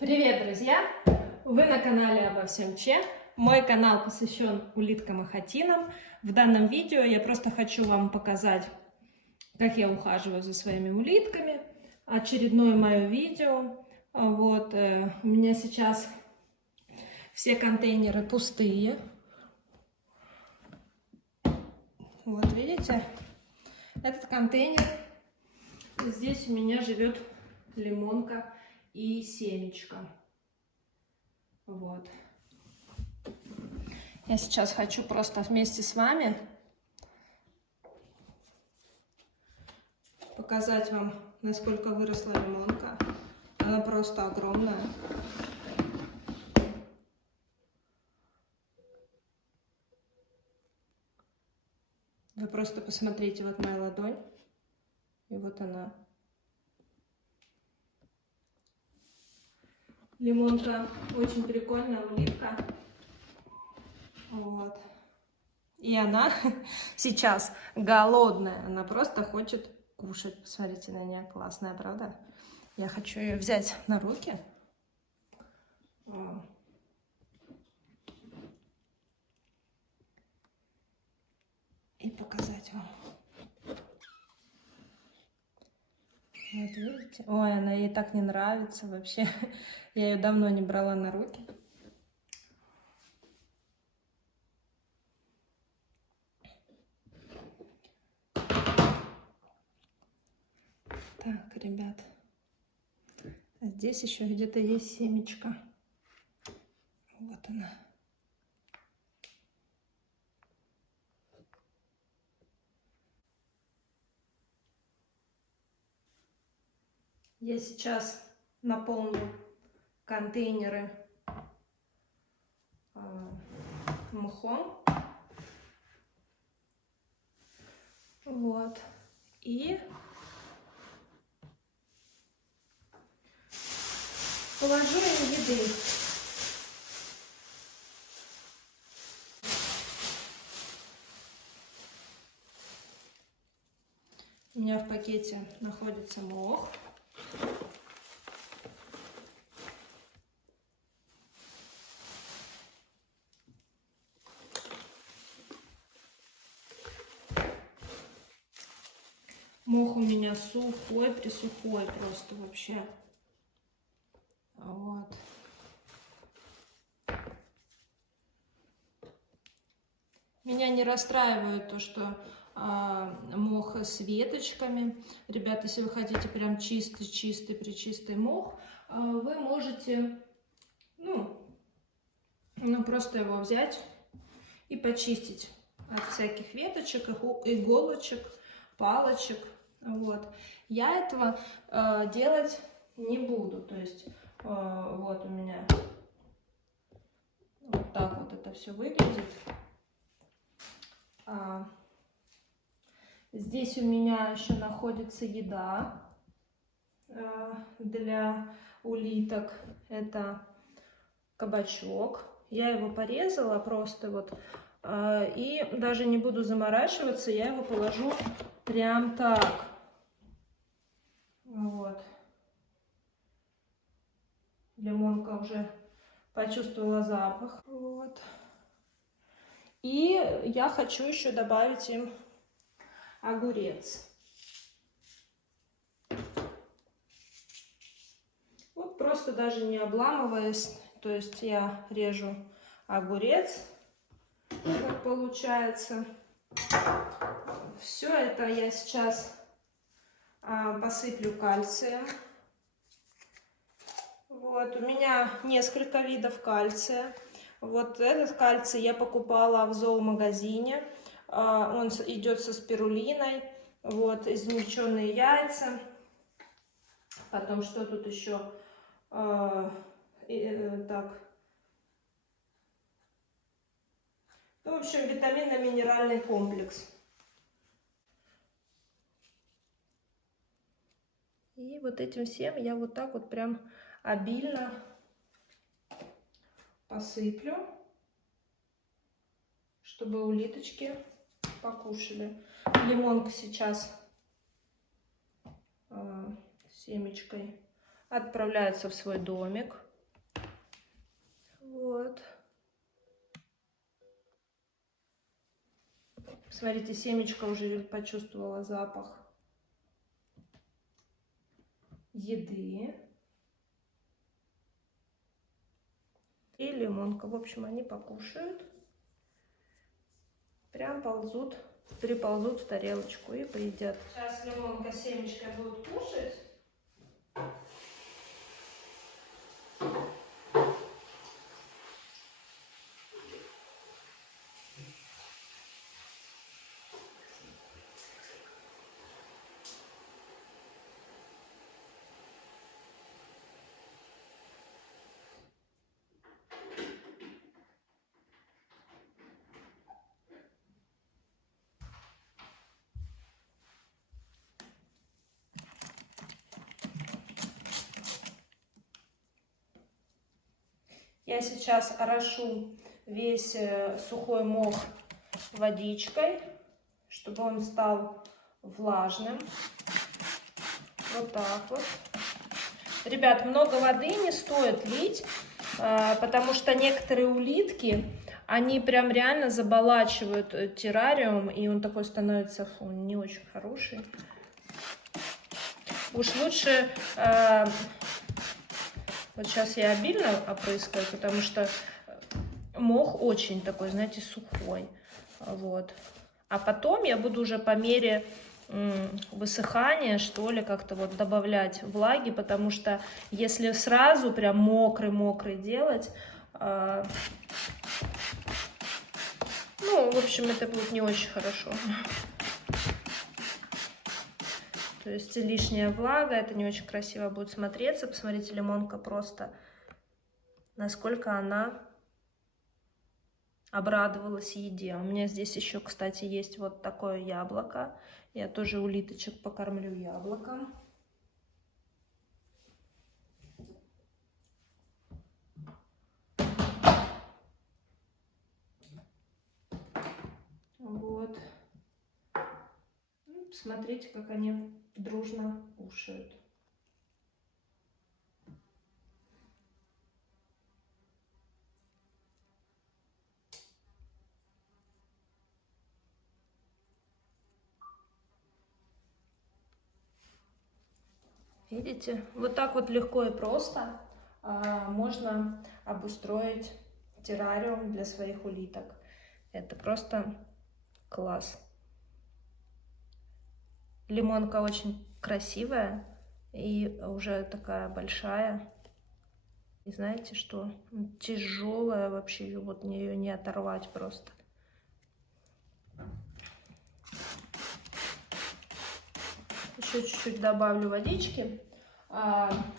Привет, друзья! Вы на канале Обо всем Че. Мой канал посвящен улиткам и хатинам. В данном видео я просто хочу вам показать, как я ухаживаю за своими улитками. Очередное мое видео. Вот, у меня сейчас все контейнеры пустые. Вот видите, этот контейнер, здесь у меня живет лимонка и семечко. Вот. Я сейчас хочу просто вместе с вами показать вам, насколько выросла лимонка. Она просто огромная. Вы просто посмотрите, вот моя ладонь, и вот она. Лимонка очень прикольная улитка. Вот. И она сейчас голодная. Она просто хочет кушать. Посмотрите на нее. Классная, правда? Я хочу ее взять на руки. И показать вам. Вот видите? Ой, она ей так не нравится вообще. Я ее давно не брала на руки. Так, ребят. А здесь еще где-то есть семечко. Вот она. Я сейчас наполню контейнеры мхом. Вот. И положу им еды. У меня в пакете находится мох. Мох у меня сухой, присухой просто вообще. Вот. Меня не расстраивает то, что мох с веточками. Ребята, если вы хотите прям чистый, пречистый мох, вы можете, просто его взять и почистить от всяких веточек, иголочек, палочек. Вот. Я этого делать не буду. То есть вот у меня вот так вот это все выглядит. Здесь у меня еще находится еда для улиток. Это кабачок. Я его порезала просто вот. И даже не буду заморачиваться, я его положу прям так. Вот. Лимонка уже почувствовала запах. Вот. И я хочу еще добавить им огурец. Вот просто даже не обламываясь, то есть я режу огурец, как получается. Все это я сейчас посыплю кальцием. Вот, у меня несколько видов кальция. Вот этот кальций я покупала в зоомагазине. Он идет со спирулиной. Вот, измельченные яйца. Потом что тут еще? Так. В общем, витаминно-минеральный комплекс. И вот этим всем я вот так вот прям обильно посыплю, чтобы улиточки покушали. Лимонка сейчас семечкой отправляется в свой домик. Вот. Смотрите, семечко уже почувствовала запах еды. И лимонка. В общем, они покушают. Прям приползут в тарелочку и поедят. Сейчас лимонка с семечкой будут кушать. Я сейчас орошу весь сухой мох водичкой, чтобы он стал влажным. Вот так вот. Ребят, много воды не стоит лить, потому что некоторые улитки, они прям реально заболачивают террариум, и он такой становится не очень хороший. Уж лучше... Вот сейчас я обильно опрыскаю, потому что мох очень такой, знаете, сухой. Вот. А потом я буду уже по мере высыхания, что ли, как-то вот добавлять влаги, потому что если сразу прям мокрый делать, ну, в общем, это будет не очень хорошо. То есть лишняя влага, это не очень красиво будет смотреться. Посмотрите, лимонка просто, насколько она обрадовалась еде. У меня здесь еще, кстати, есть вот такое яблоко. Я тоже улиточек покормлю яблоком. Вот. Смотрите, как они дружно кушают. Видите? Вот так вот легко и просто можно обустроить террариум для своих улиток. Это просто класс. Лимонка очень красивая и уже такая большая. И знаете что? Тяжелая вообще, вот ее не оторвать просто. Еще чуть-чуть добавлю водички.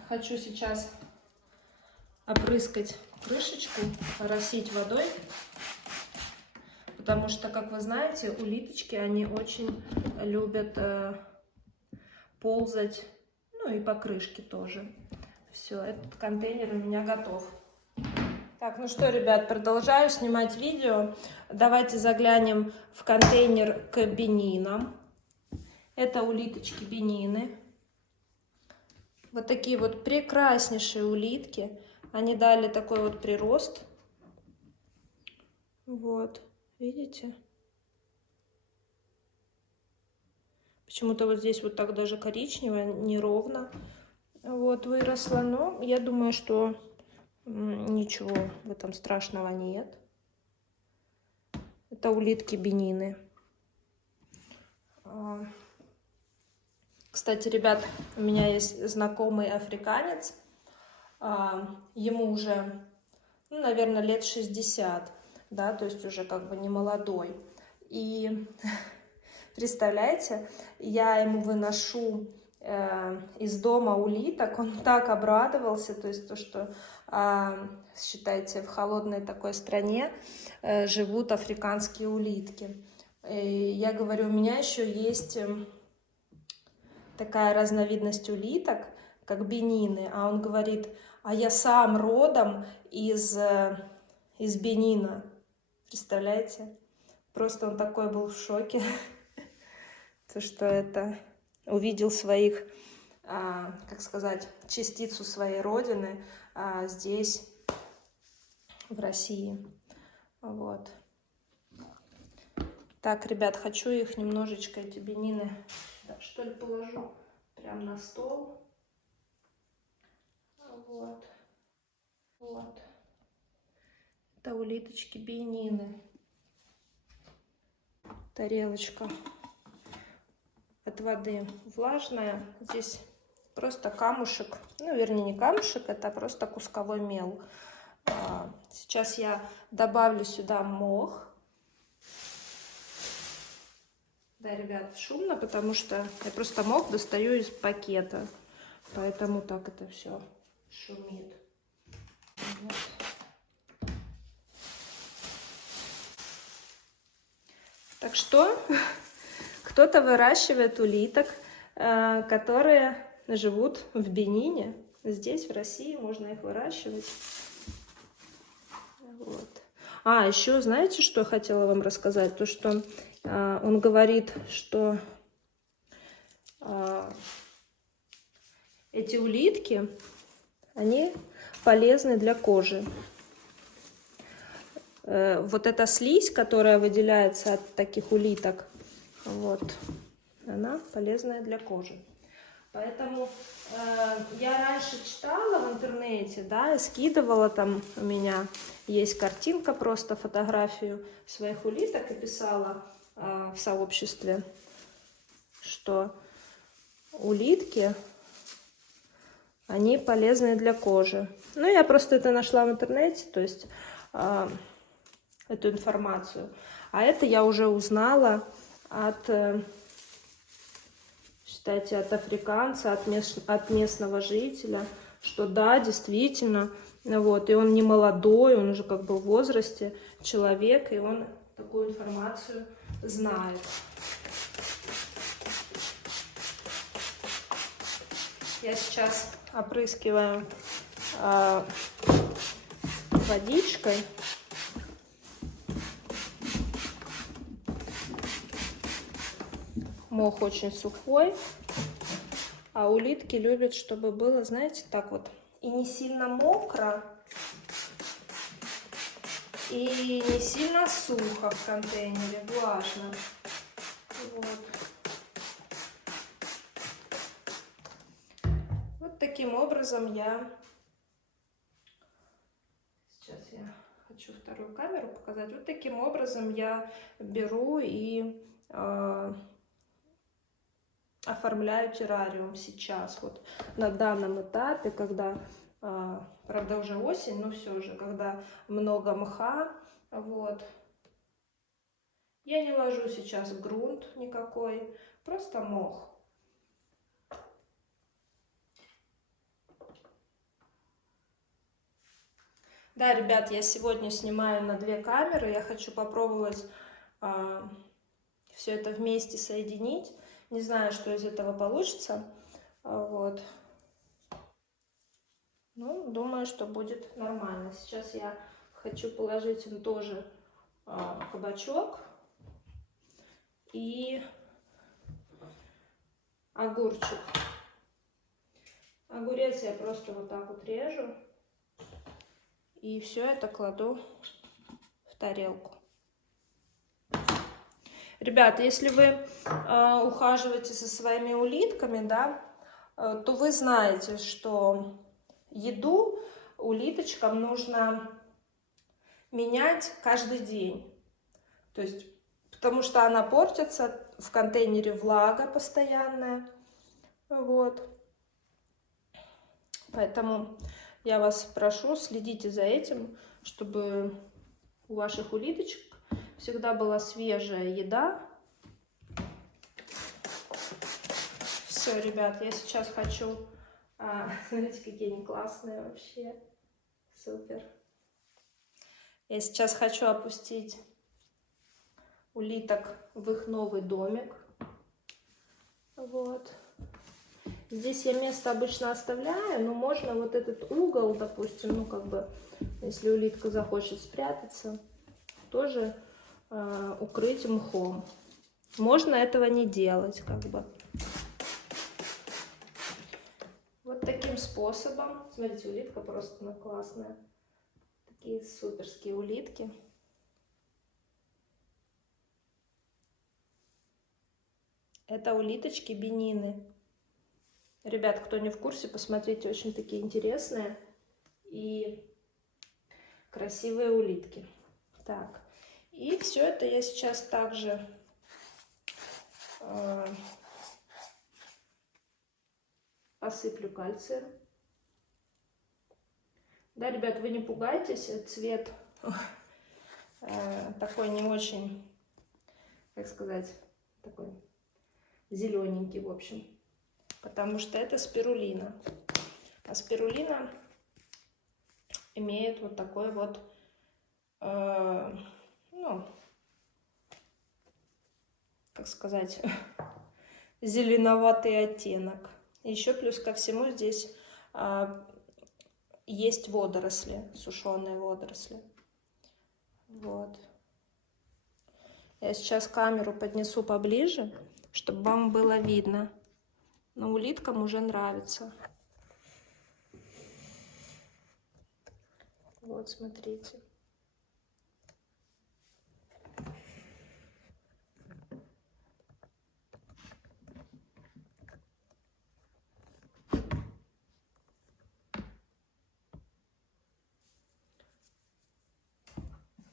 Хочу сейчас опрыскать крышечку, оросить водой. Потому что, как вы знаете, улиточки, они очень любят ползать, ну и по крышке тоже. Все, этот контейнер у меня готов. Так, ну что, ребят, продолжаю снимать видео. Давайте заглянем в контейнер к бенинам. Это улиточки бенины. Вот такие вот прекраснейшие улитки. Они дали такой вот прирост. Вот, видите? Почему-то вот здесь вот так даже коричнево, неровно. Вот выросло, но я думаю, что ничего в этом страшного нет. Это улитки бенины. Кстати, ребят, у меня есть знакомый африканец. Ему уже, ну, наверное, лет 60, да, то есть уже как бы не молодой. И представляете, я ему выношу из дома улиток, он так обрадовался, то есть то, что, считайте, в холодной такой стране живут африканские улитки. И я говорю, у меня еще есть такая разновидность улиток, как бенины, а он говорит, а я сам родом из Бенина, представляете? Просто он такой был в шоке, то что это увидел своих, как сказать, частицу своей родины здесь, в России. Вот. Так, ребят, хочу их немножечко, эти бенины, так, что ли, положу прям на стол. Вот. Вот. Это улиточки бенины. Тарелочка от воды влажная. Здесь просто камушек. Ну, вернее, не камушек, это просто кусковой мел. Сейчас я добавлю сюда мох. Да, ребят, шумно, потому что я просто мох достаю из пакета. Поэтому так это все шумит. Вот. Так что кто-то выращивает улиток, которые живут в Бенине. Здесь, в России, можно их выращивать. Вот. А, еще знаете, что я хотела вам рассказать? То, что он говорит, что эти улитки, они полезны для кожи. Вот эта слизь, которая выделяется от таких улиток, вот, она полезная для кожи. Поэтому я раньше читала в интернете, да, и скидывала, там у меня есть картинка, просто фотографию своих улиток, и писала в сообществе, что улитки, они полезны для кожи. Ну, я просто это нашла в интернете, то есть эту информацию. А это я уже узнала от, считайте, от африканца, от местного жителя, что да, действительно, вот, и он не молодой, он уже как бы в возрасте человек, и он такую информацию знает. Я сейчас опрыскиваю водичкой. Мох очень сухой, а улитки любят, чтобы было, знаете, так вот, и не сильно мокро, и не сильно сухо в контейнере, влажно. Вот. Вот таким образом я... Сейчас я хочу вторую камеру показать. Вот таким образом я беру и оформляю террариум сейчас, вот на данном этапе, когда, правда, уже осень, но все же, когда много мха, вот. Я не ложу сейчас грунт никакой, просто мох. Да, ребят, я сегодня снимаю на 2 камеры, я хочу попробовать все это вместе соединить. Не знаю, что из этого получится. Вот. Ну, думаю, что будет нормально. Сейчас я хочу положить им тоже кабачок и огурчик. Огурец я просто вот так вот режу. И все это кладу в тарелку. Ребята, если вы ухаживаете за своими улитками, да, то вы знаете, что еду улиточкам нужно менять каждый день. То есть, потому что она портится, в контейнере влага постоянная. Вот. Поэтому я вас прошу, следите за этим, чтобы у ваших улиточек всегда была свежая еда. Все, ребят, я сейчас хочу... смотрите, какие они классные вообще. Супер. Я сейчас хочу опустить улиток в их новый домик. Вот. Здесь я место обычно оставляю, но можно вот этот угол, допустим, ну как бы, если улитка захочет спрятаться, тоже укрыть мхом. Можно этого не делать, как бы. Вот таким способом. Смотрите, улитка просто классная. Такие суперские улитки. Это улиточки бенины. Ребят, кто не в курсе, посмотрите, очень такие интересные и красивые улитки. Так, и все это я сейчас также посыплю кальцием. Да, ребят, вы не пугайтесь, цвет такой не очень, как сказать, такой зелененький, в общем, потому что это спирулина. А спирулина имеет вот такой вот, ну, как сказать, зеленоватый оттенок. Еще плюс ко всему здесь есть водоросли, сушеные водоросли. Вот. Я сейчас камеру поднесу поближе, чтобы вам было видно. Но улиткам уже нравится. Вот, смотрите.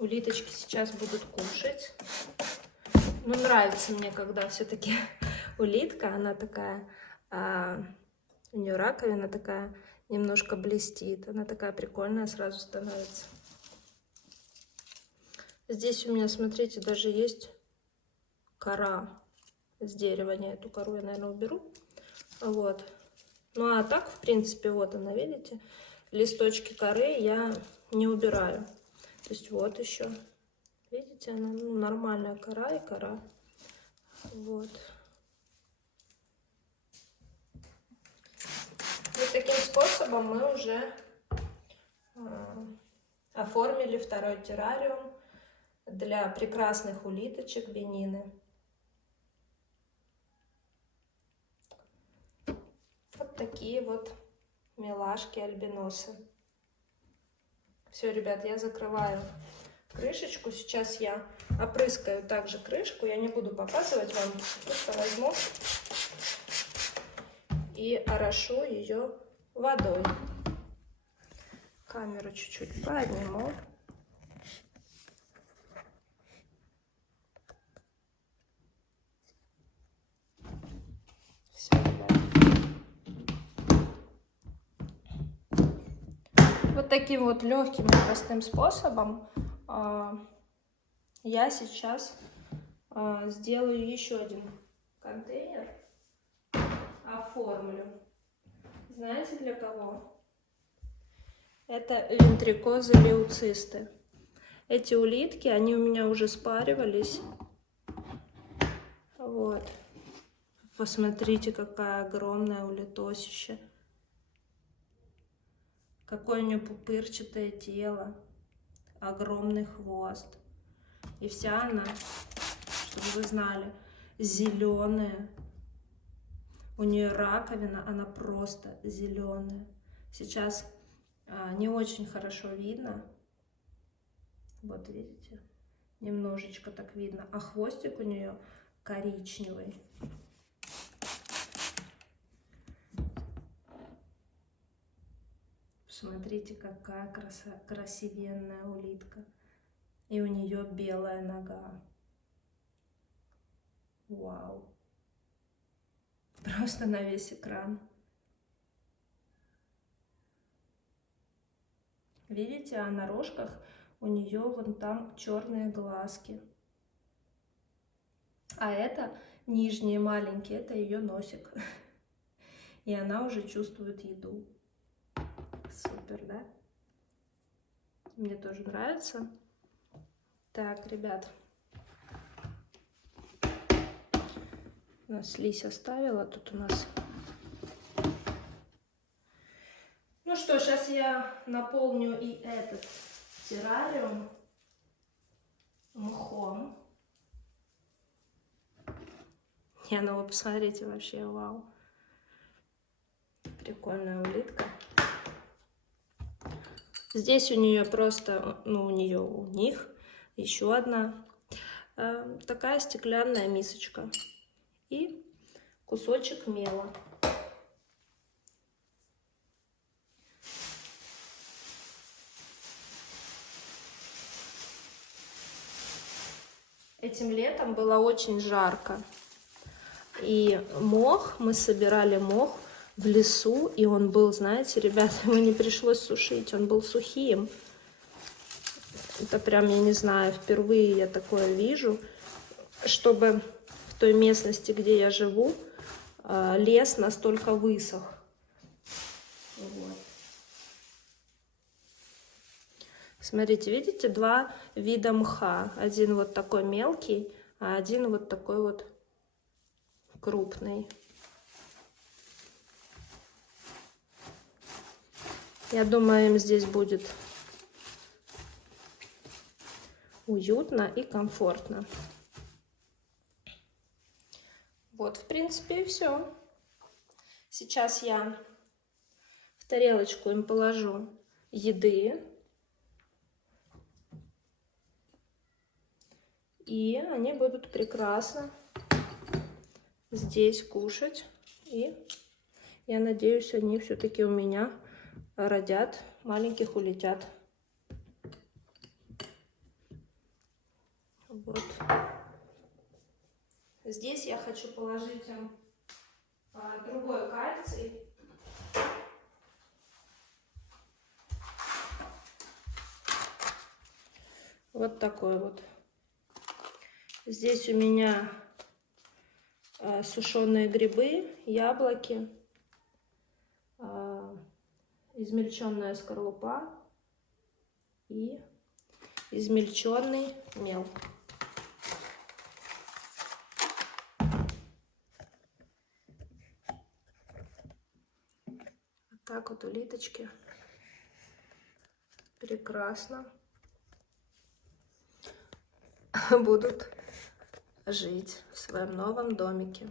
Улиточки сейчас будут кушать. Ну, нравится мне, когда все-таки улитка, она такая, у нее раковина такая, немножко блестит. Она такая прикольная сразу становится. Здесь у меня, смотрите, даже есть кора с дерева. Не, эту кору я, наверное, уберу. Вот. Ну, а так, в принципе, вот она, видите? Листочки коры я не убираю. То есть вот еще. Видите, она нормальная кора и кора. Вот. И таким способом мы уже оформили второй террариум для прекрасных улиточек бенины. Вот такие вот милашки альбиносы. Все, ребят, я закрываю крышечку. Сейчас я опрыскаю также крышку. Я не буду показывать вам. Просто возьму и орошу ее водой. Камеру чуть-чуть подниму. Все, ребят. Вот таким вот легким и простым способом я сейчас сделаю еще один контейнер, оформлю. Знаете, для кого? Это вентрикозы лeuцисты. Эти улитки, они у меня уже спаривались. Вот. Посмотрите, какая огромная улитосища. Какое у нее пупырчатое тело. Огромный хвост. И вся она, чтобы вы знали, зеленая. У нее раковина, она просто зеленая. Сейчас не очень хорошо видно. Вот видите, немножечко так видно. А хвостик у нее коричневый. Смотрите, какая красивенная улитка. И у нее белая нога. Вау. Просто на весь экран. Видите, а на рожках у нее вон там черные глазки. А это нижние маленькие, это ее носик. И она уже чувствует еду. Супер, да? Мне тоже нравится. Так, ребят. У нас слизь оставила, тут у нас... Ну что, сейчас я наполню и этот террариум мхом. Не, ну вы посмотрите, вообще вау. Прикольная улитка. Здесь у нее просто, ну, у них еще одна такая стеклянная мисочка и кусочек мела. Этим летом было очень жарко. И мы собирали мох в лесу, и он был, знаете, ребята, его не пришлось сушить, он был сухим. Это прям, я не знаю, впервые я такое вижу, чтобы в той местности, где я живу, лес настолько высох. Вот. Смотрите, видите, два вида мха. Один вот такой мелкий, а один вот такой вот крупный. Я думаю, им здесь будет уютно и комфортно. Вот, в принципе, и все. Сейчас я в тарелочку им положу еды. И они будут прекрасно здесь кушать. И я надеюсь, они все-таки у меня родят маленьких улетят. Вот. Здесь я хочу положить им другой кальций. Вот такой вот. Здесь у меня сушеные грибы, яблоки, измельченная скорлупа и измельченный мел. Вот так вот улиточки. Прекрасно будут жить в своем новом домике.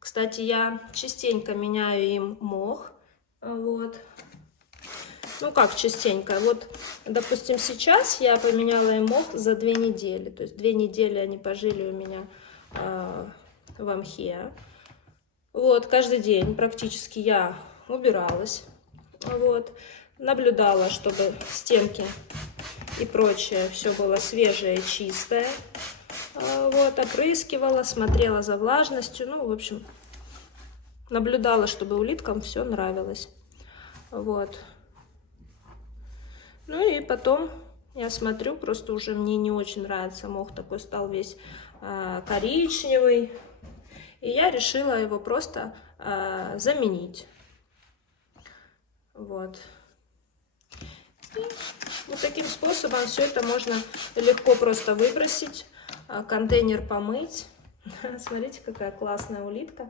Кстати, я частенько меняю им мох. Вот. Ну как частенько? Вот, допустим, сейчас я поменяла им мох за 2 недели. То есть 2 недели они пожили у меня в мхе. Вот, каждый день практически я убиралась. Вот. Наблюдала, чтобы стенки и прочее все было свежее, чистое. Вот, опрыскивала, смотрела за влажностью. Ну, в общем, наблюдала, чтобы улиткам все нравилось. Вот. Ну и потом я смотрю, просто уже мне не очень нравится. Мох такой стал весь коричневый. И я решила его просто заменить. Вот. И вот таким способом все это можно легко просто выбросить, контейнер помыть. Смотрите, какая классная улитка,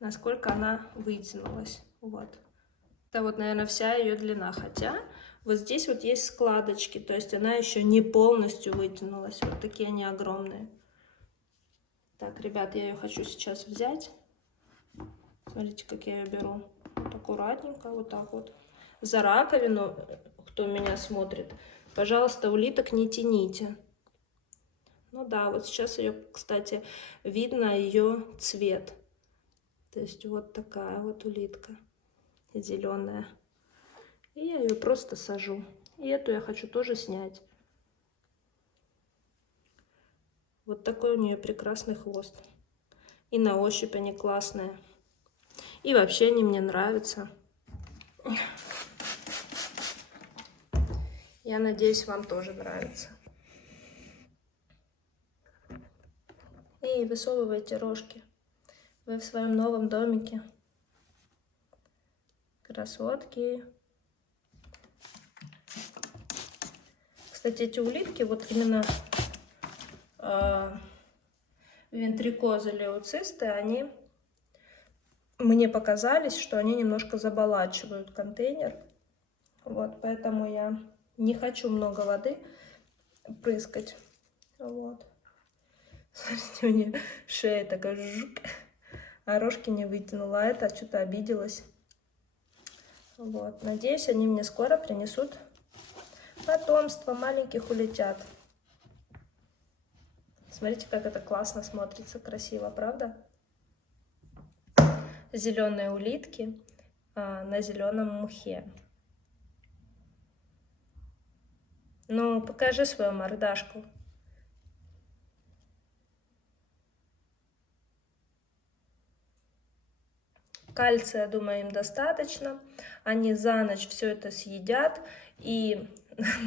насколько она вытянулась. Вот. Это вот, наверное, вся ее длина. Хотя вот здесь вот есть складочки, то есть она еще не полностью вытянулась. Вот такие они огромные. Так, ребят, я ее хочу сейчас взять. Смотрите, как я ее беру. Вот аккуратненько, вот так вот. За раковину, кто меня смотрит, пожалуйста, улиток не тяните. Ну да, вот сейчас ее, кстати, видно ее цвет. То есть вот такая вот улитка зеленая. И я ее просто сажу. И эту я хочу тоже снять. Вот такой у нее прекрасный хвост. И на ощупь они классные. И вообще они мне нравятся. Я надеюсь, вам тоже нравится. И высовывайте рожки. Вы в своем новом домике. Красотки. Кстати, эти улитки, вот именно вентрикозы леоцисты, они мне показались, что они немножко заболачивают контейнер. Вот, поэтому я не хочу много воды прыскать. Вот. Смотрите, у нее шея такая жук, а рожки не вытянула. А это что-то обиделась. Вот. Надеюсь, они мне скоро принесут потомство, маленьких улетят. Смотрите, как это классно смотрится, красиво, правда? Зеленые улитки на зеленом мхе. Ну, покажи свою мордашку. Кальция, я думаю, им достаточно. Они за ночь все это съедят и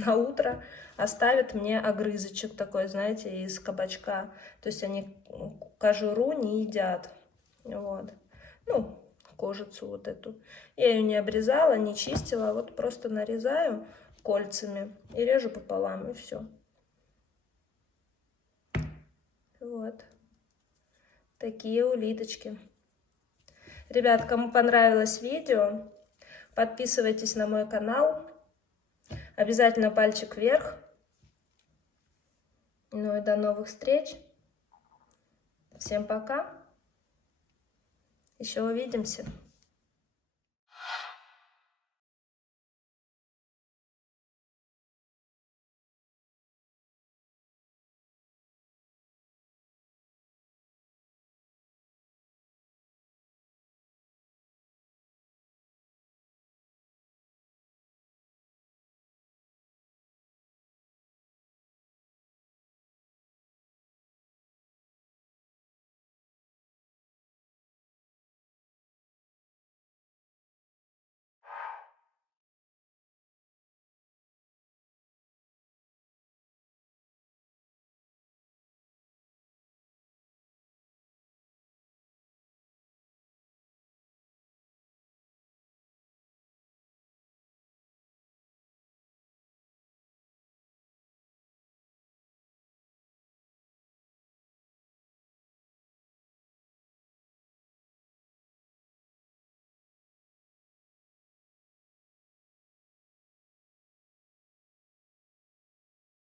на утро оставят мне огрызочек такой, знаете, из кабачка. То есть они кожуру не едят. Вот. Ну, кожицу вот эту. Я ее не обрезала, не чистила, вот просто нарезаю кольцами и режу пополам, и все. Вот. Такие улиточки. Ребят, кому понравилось видео, подписывайтесь на мой канал. Обязательно пальчик вверх. Ну и до новых встреч. Всем пока. Еще увидимся.